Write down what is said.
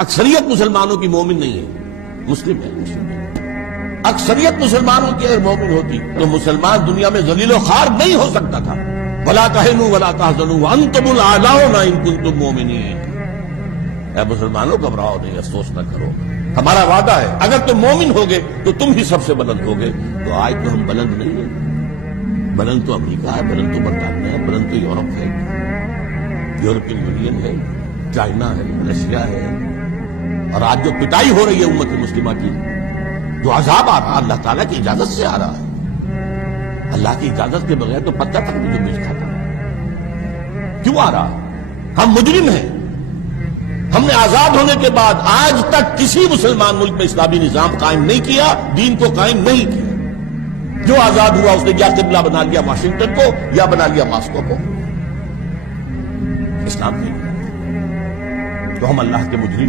اکثریت مسلمانوں کی مومن نہیں ہے، مسلم ہے، مسلم ہے۔ اکثریت مسلمانوں کی اگر مومن ہوتی تو مسلمان دنیا میں ذلیل و خوار نہیں ہو سکتا تھا۔ وَلَا تَهِنُوا وَلَا تَحْزَنُوا وَأَنْتُمُ الْأَعْلَوْنَ إِن كُنتُم مُّؤْمِنِينَ۔ اے مسلمانوں گھبراؤ نہیں، افسوس نہ کرو، ہمارا وعدہ ہے اگر تم مومن ہوگے تو تم ہی سب سے بلند ہوگے۔ تو آج تو ہم بلند نہیں ہیں، بلند تو امریکہ ہے، بلند تو برطانیہ ہے، بلند تو یورپ ہے، یورپین یونین ہے، چائنا ہے، رشیا ہے۔ اور آج جو پٹائی ہو رہی ہے امت مسلمہ کی، جو عذاب آ رہا اللہ تعالیٰ کی اجازت سے آ رہا ہے، اللہ کی اجازت کے بغیر تو پتہ تک نہیں جو بیچ کھاتا، کیوں آ رہا ہے؟ ہم مجرم ہیں۔ ہم نے آزاد ہونے کے بعد آج تک کسی مسلمان ملک میں اسلامی نظام قائم نہیں کیا، دین کو قائم نہیں کیا۔ جو آزاد ہوا اس نے یا قبلہ بنا لیا واشنگٹن کو یا بنا لیا ماسکو کو، اسلام نہیں۔ تو ہم اللہ کے مجرم